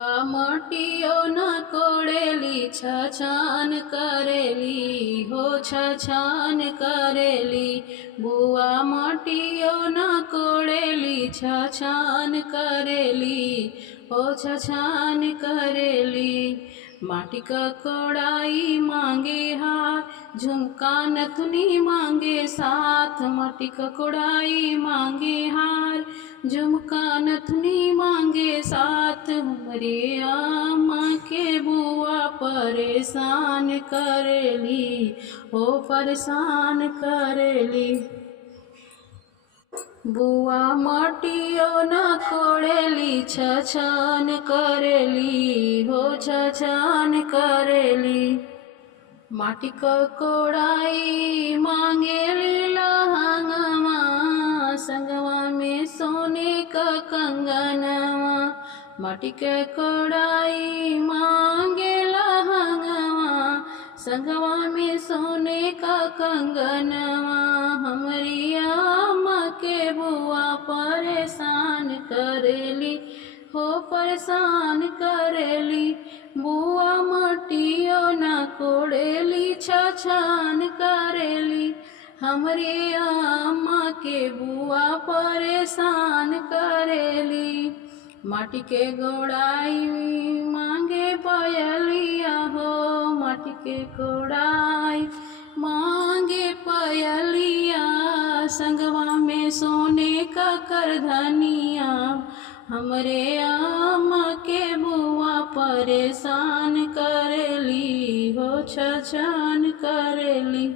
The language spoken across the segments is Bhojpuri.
मटियो न कोड़ेली छछान करेली हो छछान करेली। बुआ मटियो न कोड़ेली छछान करेली हो छछान करेली। माटी का कोड़ाई मांगे हार झुमका नथुनी मांगे साथ। माटी का कोड़ाई मांगे हार झुमका नथुनी मांगे साथ। हमरे आमा के बुआ परेशान करेली हो परेशान करेली। बुआ मटियो न कोड़ेली छछान करेली हो छछान करेली। माटी क कोड़ाई मांगेली लहंगवा संगवा में सोने का कंगनवा। माटी के कोड़ाई मांगे लहंगवा संगवा में सोने का कंगनवा। हमरी आमा के बुआ परेशान करेली हो परेशान करेली। बुआ मटियो न कोड़ेली छछान करेली। हमरे आमा के बुआ परेशान करेली। माटी के गोड़ाई मांगे पयलिया हो माटी के गोड़ाई मांगे पयलिया संगवा में सोने का करधनिया। हमरे आमा के बुआ परेशान करेली हो छछान करेली।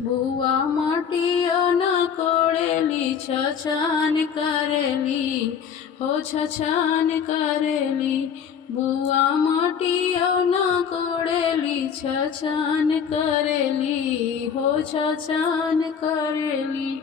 बुआ मटियो न कोड़ेली छछान करेली हो छछान करेली। बुआ मटियो न कोड़ेली छछान करेली हो छछान करेली।